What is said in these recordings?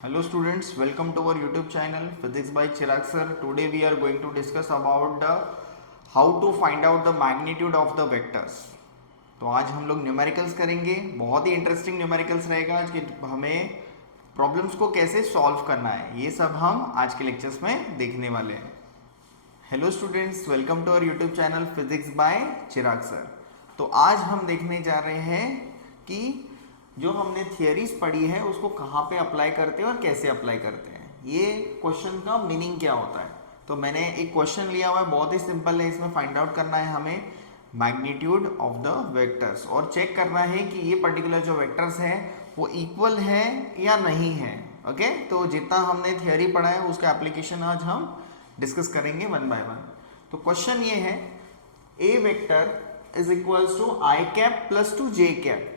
Hello students, welcome to our YouTube channel Physics by Chirag sir. Today we are going to discuss about how to find out the magnitude of the vectors. तो आज हम लोग numericals करेंगे. बहुत ही interesting numericals रहेगा आज कि हमें प्रॉब्लम्स को कैसे सॉल्व करना है, ये सब हम आज के लेक्चर्स में देखने वाले हैं. Hello students, welcome to our YouTube channel physics by Chirag sir. तो आज हम देखने जा रहे हैं कि जो हमने थियरीज पढ़ी है उसको कहाँ पे अप्लाई करते हैं और कैसे अप्लाई करते हैं, ये क्वेश्चन का मीनिंग क्या होता है. तो मैंने एक क्वेश्चन लिया हुआ है, बहुत ही सिंपल है. इसमें फाइंड आउट करना है हमें मैग्नीट्यूड ऑफ द वेक्टर्स और चेक करना है कि ये पर्टिकुलर जो वेक्टर्स हैं वो इक्वल है या नहीं है. ओके, तो जितना हमने थियरी पढ़ा है उसका एप्लीकेशन आज हम डिस्कस करेंगे वन बाय वन. तो क्वेश्चन ये है, A vector is equals to I cap plus two J cap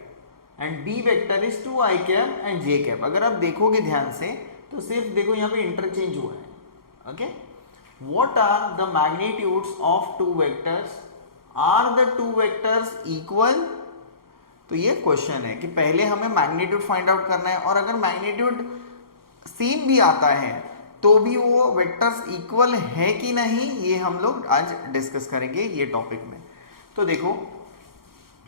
and B vector is two I cap and J cap. अगर आप देखोगे ध्यान से तो सिर्फ देखो यहाँ पे इंटरचेंज हुआ है. Okay, what are the magnitudes of two vectors, are the two vectors equal. तो ये क्वेश्चन है कि पहले हमें मैग्नीट्यूड फाइंड आउट करना है और अगर मैग्नीट्यूड सेम भी आता है तो भी वो वेक्टर्स इक्वल है कि नहीं, ये हम लोग आज डिस्कस करेंगे ये टॉपिक में. तो देखो,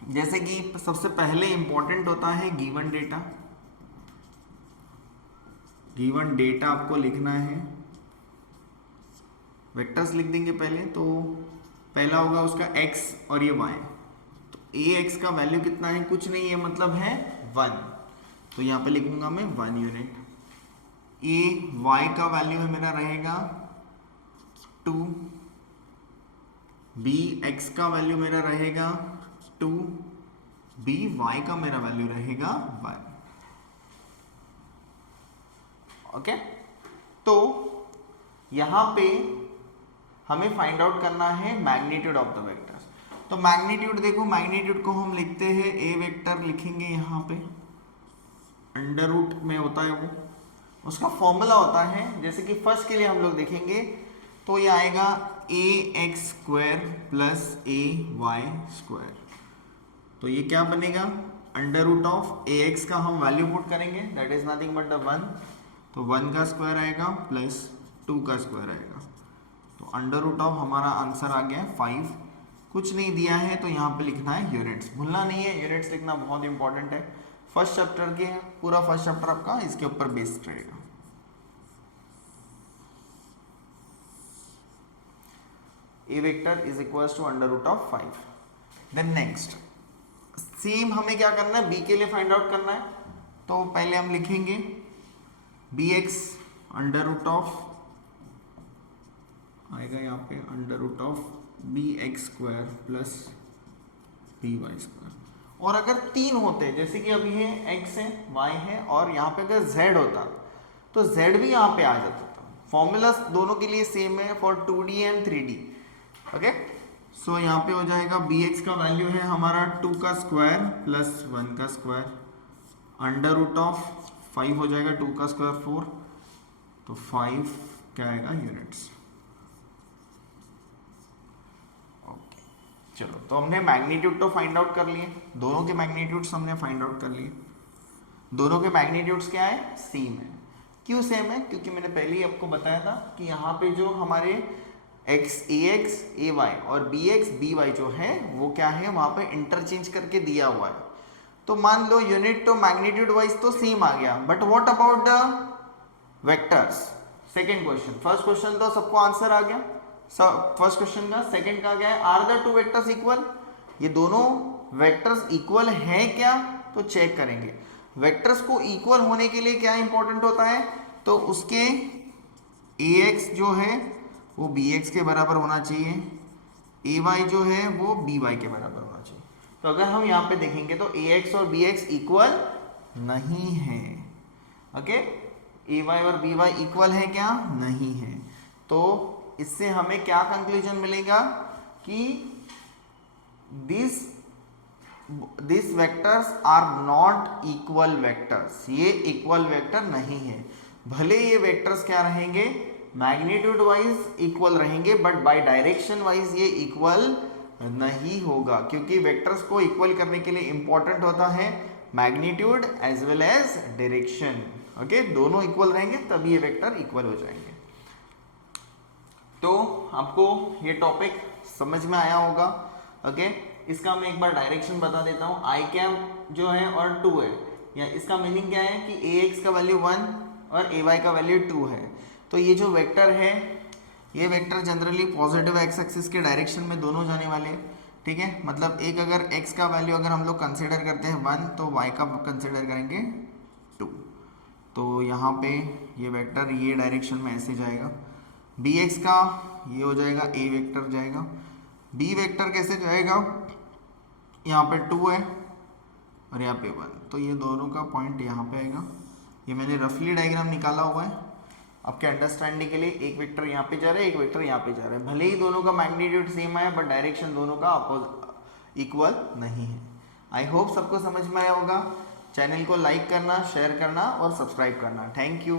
जैसे कि सबसे पहले इंपॉर्टेंट होता है गिवन डेटा. गिवन डेटा आपको लिखना है, वेक्टर्स लिख देंगे पहले. तो पहला होगा उसका x और ये y. तो ax का वैल्यू कितना है, कुछ नहीं है, मतलब है 1. तो यहाँ पे लिखूंगा मैं 1 यूनिट. ay का वैल्यू है मेरा रहेगा 2. bx का वैल्यू मेरा रहेगा 2. by का मेरा वैल्यू रहेगा 1. ओके, तो यहां पे हमें फाइंड आउट करना है मैग्नीट्यूड ऑफ द वेक्टर्स. तो मैग्नीट्यूड देखो, मैग्नीट्यूड को हम लिखते हैं ए वेक्टर लिखेंगे यहाँ पे, अंडर रूट में होता है वो, उसका फॉर्मूला होता है. जैसे कि फर्स्ट के लिए हम लोग देखेंगे तो ये आएगा a x square plus a y square. तो ये क्या बनेगा, under root of a x का हम वैल्यू पुट करेंगे, that is nothing but the 1. तो 1 का स्क्वायर आएगा प्लस 2 का स्क्वायर आएगा. तो अंडर रूट ऑफ हमारा आंसर आ गया 5. कुछ नहीं दिया है तो यहाँ पे लिखना है यूनिट्स. भूलना नहीं है, यूनिट्स लिखना बहुत इंपॉर्टेंट है. फर्स्ट चैप्टर के पूरा फर्स्ट चैप्टर आपका इसके ऊपर बेस्ड रहेगा. A vector is equals to under root of 5. Then next same हमें क्या करना है, बी के लिए फाइंड आउट करना है. तो पहले हम लिखेंगे b x under root of आएगा यहाँ पे under root of b x square plus b y square. और अगर 3 होते, जैसे कि अभी है x है y है और यहाँ पे अगर z होता तो z भी यहाँ पे आ जाता था. फॉर्मूला दोनों के लिए सेम है for 2D and 3D. Okay, सो यहाँ पे हो जाएगा bx का वैल्यू है हमारा 2 का स्क्वायर प्लस 1 का स्क्वायर, अंडर रूट ऑफ 5 हो जाएगा 2 का स्क्वायर 4. तो 5 क्या आएगा यूनिट्स. ओके, चलो, तो हमने मैग्नीट्यूड तो फाइंड आउट कर लिए, दोनों के मैग्नीट्यूड्स हमने फाइंड आउट कर लिए. दोनों के मैग्नीट्यूड्स क्या है, सेम है. क्यों सेम है, क्योंकि मैंने पहले ही आपको बताया था कि यहाँ पे जो हमारे एक्स ए एक्स ए वाई और बी एक्स बी वाई जो है वो क्या है, वहाँ पे इंटरचेंज करके दिया हुआ है. तो मान लो यूनिट तो मैग्नीट्यूड वाइज तो सेम आ गया, but what about the vectors. Second question, first question तो सबको आंसर आ गया फर्स्ट क्वेश्चन का. सेकंड का क्या है, are the two vectors equal. ये दोनों वेक्टर्स इक्वल है क्या, तो चेक करेंगे. वेक्टर्स को इक्वल होने के लिए क्या इंपॉर्टेंट होता है, तो उसके ए एक्स जो है वो बी एक्स के बराबर होना चाहिए, ए वाई जो है वो बी वाई के बराबर होना चाहिए. तो अगर हम यहाँ पे देखेंगे तो ए एक्स और बी एक्स इक्वल नहीं है. ओके, ए वाई और बी वाई इक्वल है क्या, नहीं है. तो इससे हमें क्या कंक्लूजन मिलेगा कि this vectors are not equal vectors. ये इक्वल वेक्टर नहीं है. भले ये वेक्टर्स क्या रहेंगे, मैग्नीट्यूड वाइज इक्वल रहेंगे, बट बाय डायरेक्शन वाइज ये इक्वल नहीं होगा, क्योंकि वेक्टर्स को इक्वल करने के लिए इंपॉर्टेंट होता है magnitude as well as direction. Okay, दोनों इक्वल रहेंगे तभी ये वेक्टर इक्वल हो जाएंगे। तो आपको ये टॉपिक समझ में आया होगा। ओके, इसका मैं एक बार डायरेक्शन बता देता हूँ। आई कैप जो है और 2 है, या इसका मीनिंग क्या है कि ए एक्स का वैल्यू 1 और ए वाई का वैल्यू 2 है। तो ये जो वेक्टर है, ये vector generally positive x axis के डायरेक्शन में दोनों जाने वाले हैं। ठीक है, मतलब एक अगर x का वैल्यू अगर हम लोग कंसिडर करते हैं 1, तो y का कंसिडर करेंगे 2। तो यहाँ पे ये वेक्टर ये डायरेक्शन में ऐसे जाएगा। bx का ये हो जाएगा, a वेक्टर जाएगा। b वेक्टर कैसे जाएगा, यहाँ पे 2 है और यहाँ पे 1, तो ये दोनों का पॉइंट यहाँ पे आएगा। ये मैंने रफली डायग्राम निकाला हुआ है आपके अंडरस्टैंडिंग के लिए। एक वेक्टर यहाँ पे जा रहा है, एक वेक्टर यहाँ पे जा रहा है। भले ही दोनों का मैग्नीट्यूड सेम है, बट डायरेक्शन दोनों का इक्वल नहीं है। आई होप सबको समझ में आया होगा। चैनल को लाइक करना, शेयर करना और सब्सक्राइब करना। Thank you.